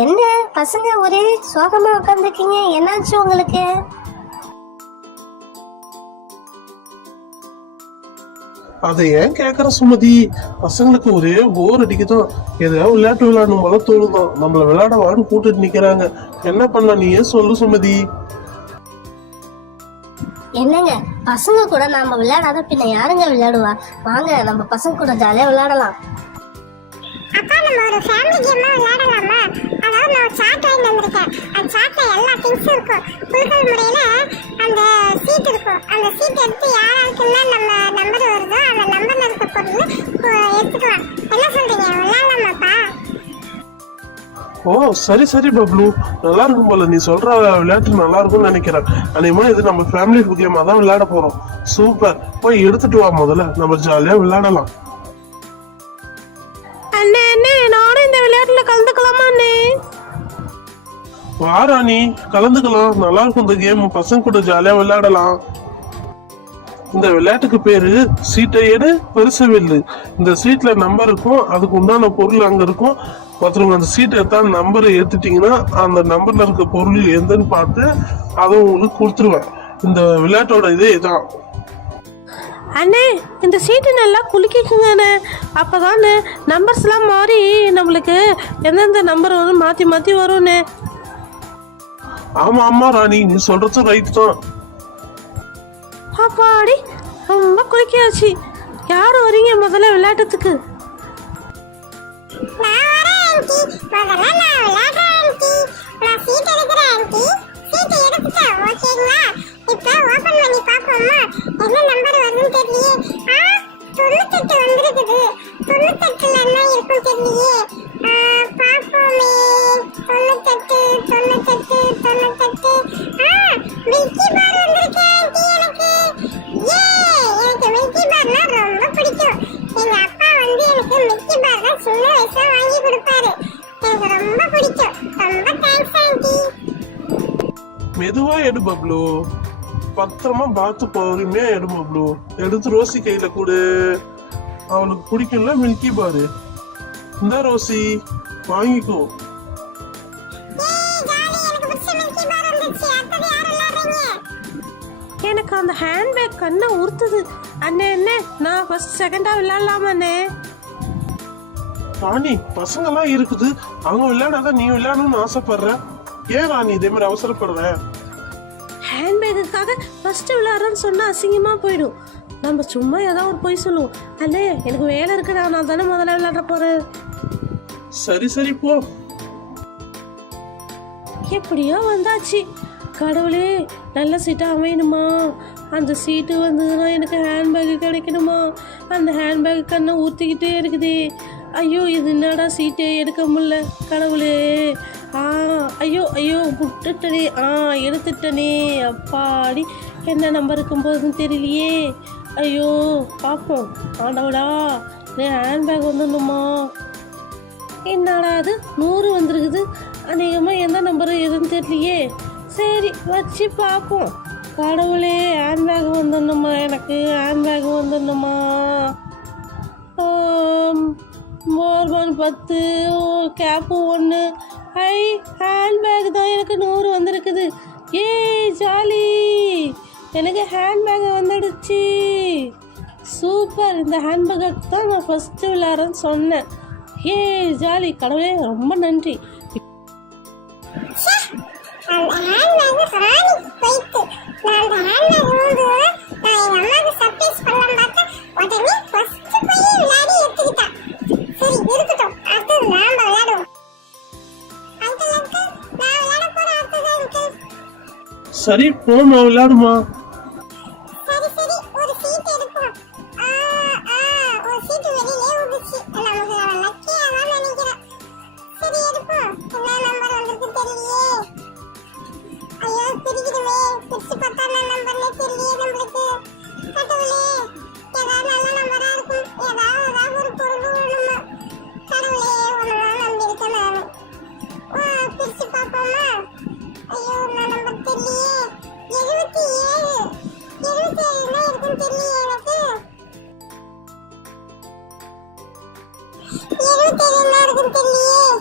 என்ன பசங்க ஒரே சோகமா உட்காந்துருக்கீங்க, என்னாச்சு உங்களுக்கு? அதை ஏன் கேக்குற சுமதி? பசங்களுக்கு ஒரே போர் அடிக்குதான். ஏதாவது விளையாட்டு விளையாடணும் போல தோணுதான். நம்மள விளையாட வான்னு கூட்டிட்டு நிக்கிறாங்க. என்ன பண்ண நீயே சொல்லு சுமதி. என்னங்க பசங்க கூட நாம விளையாடாத பின்ன யாருங்க விளையாடுவா? வாங்க நம்ம பசங்க கூட ஜாலியா விளையாடலாம். அப்பா நம்ம ஒரு ஃபேமிலி கேமா விளையாடலாமா? அதாவது நான் சாட் வாங்கி வந்திருக்கேன். அந்த சாட்ல எல்லா திங்ஸும் இருக்கும். குலுக்கல் முறையில அந்த சீட் இருக்கும். அந்த சீட் எடுத்து யாராருக்குன்னா நம்ம நம்பர் வருதோ அந்த நம்பர்ல இருக்க பொருள் எடுத்துக்கலாம். என்ன சொல்றீங்க, விளையாடலாமாப்பா? ஓ சரி சரி பப்ளு, நல்லா இருக்கும் போல. நீ சொல்ற விளையாட்டு நல்லா இருக்கும்னு நினைக்கிறேன். அன்னைக்கு இது நம்ம ஃபேமிலி கேமா தான் விளையாட போறோம். சூப்பர், போய் எடுத்துட்டு வா, முதல்ல நம்ம ஜாலியா விளையாடலாம். அண்ணே அண்ணே, நானும் இந்த விளையாட்டுல கலந்துக்கலாமா அண்ணே? வா ராணி, கலந்துக்கலாம். நல்லா இருக்கும் இந்த கேம். பசங்க கூட ஜாலியா விளையாடலாம். இந்த விளையாட்டுக்கு பேரு சீட்டை எடு பெருசு வெல்லு. இந்த சீட்ல நம்பர் இருக்கும், அதுக்கு உண்டான பொருள் அங்க இருக்கும். ஒருத்தவங்க அந்த சீட்டை எடுத்தா நம்பரை ஏத்துட்டீங்கன்னா அந்த நம்பர்ல இருக்க பொருள் எந்தன்னு பார்த்து அதை உங்களுக்கு கொடுத்துருவேன். இந்த விளையாட்டோட இதே இதான். அண்ணே, இந்த சீட்டு நல்லா குலுக்கிக்குங்க அண்ணே. அப்போதானே நம்பர்ஸ்லாம் மாறி நம்மளுக்கு எந்தெந்த நம்பர் வரும் மாற்றி மாற்றி வரும்ண்ணே. ஆமா ஆமா ராணி, நீ சொல்றது ரைட் தான். அப்பாடி, ரொம்ப குலுக்கியாச்சு. யார் வரீங்க முதல்ல விளையாட்டத்துக்கு? நான் வரேன் ஆன்ட்டி. முதல்ல நான் விளையாடுறேன் ஆன்ட்டி. நான் சீட் எடுக்கிறேன் ஆன்ட்டி. சீட் எடுத்துட்டேன், ஓகேங்களா? இப்போ ஓபன் பண்ணி பார்ப்போமா? என்ன நம்பர் வருதுன்னு தெரியலையே. 98 வந்திருக்குது. 98ல என்ன இருக்கும் தெரியலையே. பார்ப்போமே. 98 98 98. மில்கி பார் வந்திருக்கு ஆன்ட்டி எனக்கு. எனக்கு மில்கி பார்னா ரொம்ப பிடிக்கும். எங்க அப்பா எனக்கு மில்கி பார் தான் சின்ன வயசுல வாங்கி கொடுப்பாரு. எனக்கு ரொம்ப பிடிக்கும். ரொம்ப தேங்க்ஸ் ஆன்ட்டி. மெதுவா எடு பப்ளு, பத்திரமா பார்த்து பொறுமையா எடு பப்ளு. எடுத்து ரோசி கையில கொடு. அவளுக்கு பிடிக்கும்ல மில்கி பாரு. இந்த ரோசி வாங்கிக்கோ. எனக்கு அந்த ஹேண்ட்பேக் கண்ணை உறுத்துது. அண்ணே அண்ணே, நான் ஃபர்ஸ்ட் செகண்டா விளையாடலாமா அண்ணே? ராணி, பசங்க எல்லாம் இருக்குது, அவங்க விளையாடாதான் நீ விளையாடணும்னு ஆசைப்படுற. ஏன் ராணி இதே மாதிரி அவசரப்படுற? ஹேண்ட்பேக்குக்காக ஃபர்ஸ்ட் விளையாடுறேன்னு சொன்னா அசிங்கமா போயிடும். நம்ம சும்மா ஏதாவது ஒரு பொய் சொல்லுவோம். அண்ணே எனக்கு வேலை இருக்குடா, நான் தானே முதல்ல விளையாட போறேன். சரி சரி போ. எப்படியோ வந்தாச்சு. கடவுளே, நல்ல சீட்டா அமையணுமா? அந்த சீட்டு வந்ததுன்னா எனக்கு ஹேண்ட்பேக்கு கிடைக்கணுமா? அந்த ஹேண்ட்பேக் கண்ணை ஊற்றிக்கிட்டே இருக்குதே. ஐயோ, இது என்னடா சீட்டே எடுக்க முடியல. கடவுளே, ஐயோ ஐயோ, விட்டுட்டனே. எடுத்துட்டனே. அப்பாடி, என்ன நம்பர் இருக்கும் போதுன்னு தெரியலையே. ஐயோ, பார்ப்போம். ஆண்டவடா, ஹேண்ட்பேக் வந்துடணுமா? என்னடா அது 100 வந்துருக்குது. அநேகமாக எந்த நம்பரு எதுன்னு தெரியலையே. சரி, வச்சு பார்ப்போம். கடவுளே, ஹேண்ட்பேக் வந்துடணுமா? எனக்கு ஹேண்ட்பேக் வந்துடணுமா? மோர்பான் 10, கேப்பு 1. ஹேண்ட்பேக் தான் எனக்கு 100 வந்திருக்குது. ஜாலி, எனக்கு ஹேண்ட்பேக் வந்துடுச்சு. சூப்பர், இந்த ஹேண்ட்பேக் தான் நான் ஃபஸ்ட்டு விளையாடுறேன்னு சொன்னேன். ஜாலி. கடவுளே, ரொம்ப நன்றி. சரி போமா, விளையாடுமா. தெரியல.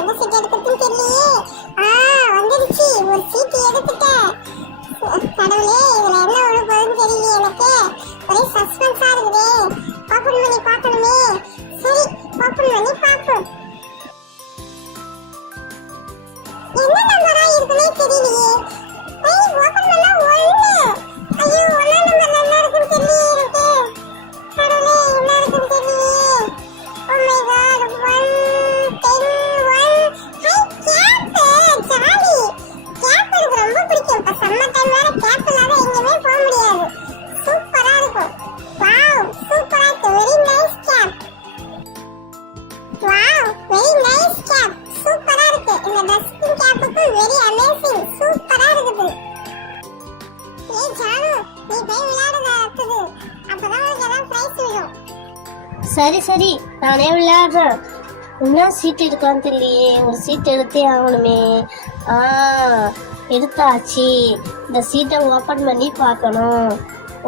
எந்த சீட் எடுக்கிறதுன்னு தெரியலையே. வந்துடுச்சு, ஒரு சீட் எடுத்துட்டேன். கடவுளே, இதுல என்ன ஒண்ணு போகுதுன்னு தெரியலையே எனக்கு. ஒரே சஸ்பென்ஸா இருக்குதே. ஓபன் பண்ணி பார்க்கணுமே. சரி, ஓபன் பண்ணி பார்ப்போம். என்ன நம்பரா இருக்குன்னே தெரியலையே. ஓபன் பண்ணா 1. ஐயோ, 1 நம்பர்ல என்ன இருக்குன்னு தெரியலையே எனக்கு. கடவுளே, என்ன இருக்குன்னு தெரியலையே. Oh my god, 1, 10, 1. Hi, cap, jolly. Cap எனக்கு ரொம்ப பிடிக்கும். இப்ப சம்மர் டைம் வேற கேப் இல்லாத எங்கேயுமே போக முடியாது. சூப்பரா இருக்கும். வாவ், சூப்பரா இருக்கு. Very nice cap. Wow, very nice cap. சூப்பரா இருக்கு. இந்த டஸ்டிங் கேப்புக்கு வெரி அமேசிங். சூப்பரா இருக்குது. ஏய் ஜானு, நீ போய் விளையாடுங்க அடுத்தது. அப்பதான் உனக்கு ஏதாவது பிரைஸ் விழும். சரி சரி, நானே விளையாடுறேன். என்ன சீட் எடுக்கலான்னு தெரியலையே, ஒரு சீட் எடுத்தே ஆகணுமே. எடுத்தாச்சு. இந்த சீட்டை ஓப்பன் பண்ணி பார்க்கணும்.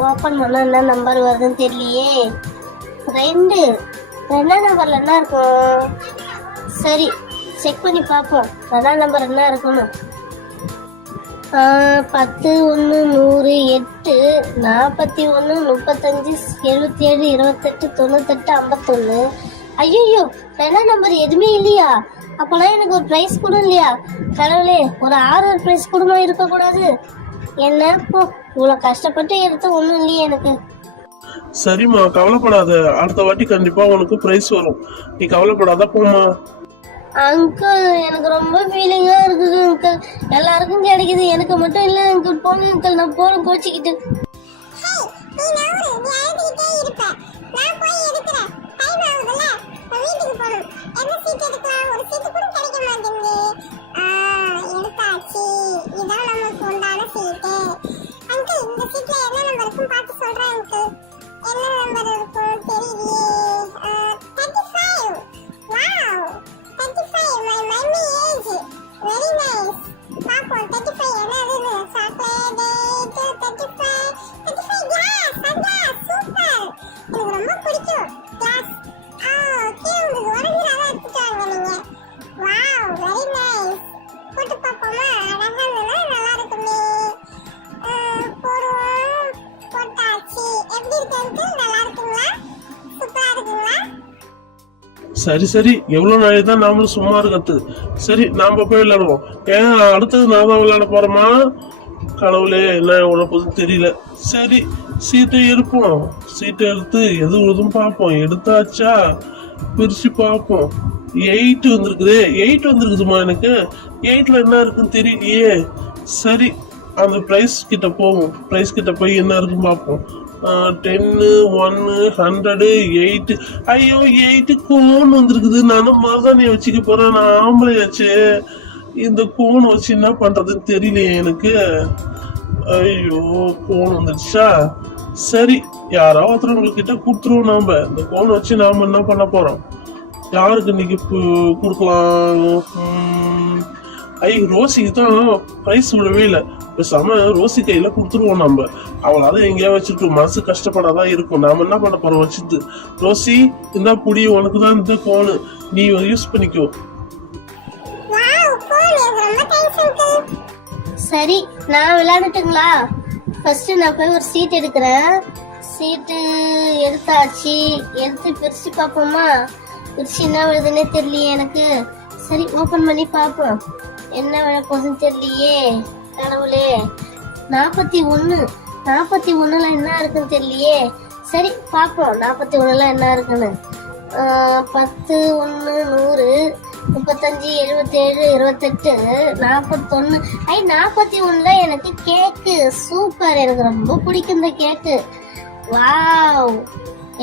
ஓப்பன் பண்ணால் என்ன நம்பர் வருதுன்னு தெரியலையே. 2. 2ஆம் நம்பரில் என்ன இருக்கும்? சரி, செக் பண்ணி பார்ப்போம் 2ஆம் நம்பர் என்ன இருக்குன்னு. 10, 1, 100, 8, 41, 35, 77, 28, 98, 51. ஐயோ, 2ஆம் நம்பர் எதுவுமே இல்லையா? அப்போலாம் எனக்கு ஒரு ப்ரைஸ் கூட இல்லையா? கடவுளே, ஒரு 6 ப்ரைஸ் கூடமா இருக்கக்கூடாது? என்ன போ, இவ்வளோ கஷ்டப்பட்டு எடுத்து ஒன்றும் இல்லையே எனக்கு. சரிம்மா, கவலைப்படாத. அடுத்த வாட்டி கண்டிப்பா உனக்கு பிரைஸ் வரும். நீ கவலைப்படாத, போம்மா. அங்கிள், எனக்கு ரொம்ப ஃபீலிங்கா இருக்குது அங்கிள். எல்லாருக்கும் கிடைக்குது, எனக்கு மட்டும் இல்லை அங்கிள். போங்க அங்கிள், நான் போறேன் கோச்சிக்கிட்டு. ஹே, நீ நவுரு. நீ அழுதுகிட்டே இருப்ப. நான் போய் எடுக்கிறேன். டைம் ஆகுதுல்ல, நான் வீட்டுக்கு போகணும். எந்த சீட் எடுக்கலாம்? ஒரு சீட்டு கூட கிடைக்க மாட்டேங்குது. எடுத்தாச்சு. இதான் நமக்கு உண்டான சீட்டு. அங்கிள், இந்த சீட்ல என்ன நம்பர் இருக்குன்னு பார்த்து சொல்றேன் அங்கிள். என்ன நம்பர் இருக்கும் தெரியலையே. 35. Wow, 35. My mummy age. Very nice. பாப்போம் 35 என்னதுன்னு. சாக்லேட் 35. 35 கிளாஸ். அதான் சூப்பர். எனக்கு ரொம்ப பிடிக்கும் கிளாஸ். ஓகே, உங்களுக்கு உடஞ்சிடாத எடுத்துட்டாங்க நீங்க. Wow, very nice. போட்டு பார்ப்போமா? அழகா இருந்தா நல்லா இருக்குமே. போடுவோம். போட்டாச்சு. எப்படி இருக்கு? நல்லா இருக்குங்களா? சூப்பரா இருக்குங்களா? சரி சரி, எவ்வளவு நாளை தான் நாமளும் சும்மா இருக்கிறது. சரி, நாம போய் விளையாடுவோம். ஏன் அடுத்தது நான் தான் விளையாட போறோமா? கடவுளே, என்ன உழப்பதுன்னு தெரியல. சரி, சீட்டை எடுப்போம். சீட்டை எடுத்து எது உழுதும் பார்ப்போம். எடுத்தாச்சா? பிரிச்சு பார்ப்போம். 8 வந்திருக்குது. 8 வந்திருக்குதுமா எனக்கு. 8ல என்ன இருக்குன்னு தெரியலையே. சரி, அந்த பிரைஸ் கிட்ட போவோம். பிரைஸ் கிட்ட போய் என்ன இருக்குன்னு பார்ப்போம். 10, 1, 100, 8. ஐயோ, 8 கோன் வந்திருக்குது. நானும் மருதாணியை வச்சுக்க போறேன். நான் ஆம்பளையாச்சு. இந்த கோன் வச்சு என்ன பண்றதுன்னு தெரியலையே எனக்கு. ஐயோ, கோன் வந்துடுச்சா? சரி, யாராவது ஒருத்தர் கிட்ட கொடுத்துருவோம். நாம இந்த கோன் வச்சு நாம என்ன பண்ண போறோம்? யாருக்கு இன்னைக்கு கொடுக்கலாம்? ரோசிக்கு தான் பிரைஸ் விடவே இல்லை. பேசாம ரோசி கையில கொடுத்துருவோம். நம்ம அவளாவது எங்கேயா வச்சுட்டு மனசு கஷ்டப்படாதான் இருக்கும். நாம என்ன பண்ண போறோம் வச்சுட்டு. ரோசி, இந்த புடி உனக்கு தான் இந்த கோனு, நீ யூஸ் பண்ணிக்கோ. சரி, நான் விளையாடட்டுங்களா? ஃபர்ஸ்ட் நான் போய் ஒரு சீட் எடுக்கிறேன். சீட்டு எடுத்தாச்சு. எடுத்து பிரிச்சு பார்ப்போமா? பிரிச்சு என்ன விழுதுன்னே தெரியலையே எனக்கு. சரி, ஓபன் பண்ணி பார்ப்போம். என்ன விழ போகுதுன்னு தெரியலையே. கடவுளே, 41. 41ல என்ன இருக்குன்னு தெரியலையே. சரி, பார்ப்போம் 41ல என்ன இருக்குன்னு. 10, 1, 100, 35, 77, 28, 41. 41ல எனக்கு கேக்கு. சூப்பர், எனக்கு ரொம்ப பிடிக்கும் இந்த கேக்கு. வாவ்,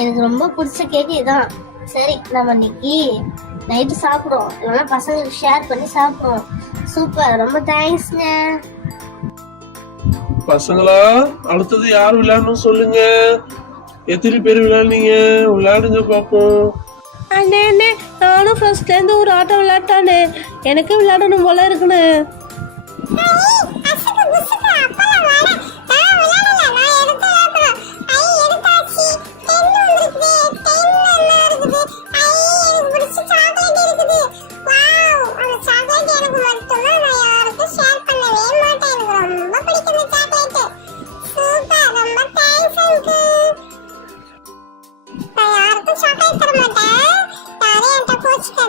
எனக்கு ரொம்ப பிடிச்ச கேக்கு இதான். சரி, நம்ம இன்னைக்கு நைட்டு சாப்பிடுவோம். இல்லைன்னா பசங்களுக்கு ஷேர் பண்ணி சாப்பிடுவோம். சூப்பர், ரொம்ப தேங்க்ஸ்ங்க. பசங்களா, அடுத்தது யார் விளையாடணும் சொல்லுங்க. எத்தனை பேர் விளையாடுனீங்க? விளையாடுங்க பாப்போம். அண்ணே அண்ணே, நானும் ஃபர்ஸ்ட்லேருந்து ஒரு ஆட்டம் விளையாட்டானே. எனக்கு விளையாடணும் போல இருக்குண்ணே.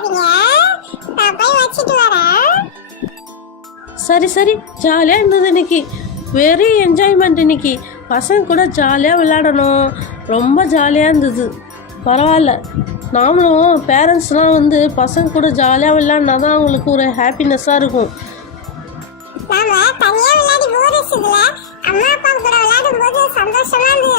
வச்சிடாதீங்க. நான் போய் வச்சிட்டு வரேன். சரி சரி, ஜாலியாக இருந்தது இன்னைக்கு. வெரி என்ஜாய்மெண்ட் இன்னைக்கு. பசங்க கூட ஜாலியாக விளையாடணும். ரொம்ப ஜாலியாக இருந்தது. பரவாயில்ல, நாமளும் பேரண்ட்ஸ்லாம் வந்து பசங்க கூட ஜாலியாக விளையாடினா தான் அவங்களுக்கு ஒரு ஹாப்பினஸ்ஸாக இருக்கும். நாம தனியா விளையாடி போர் அடிச்சதுல அம்மா அப்பா கூட விளையாடும் போது சந்தோஷமா இருந்தது.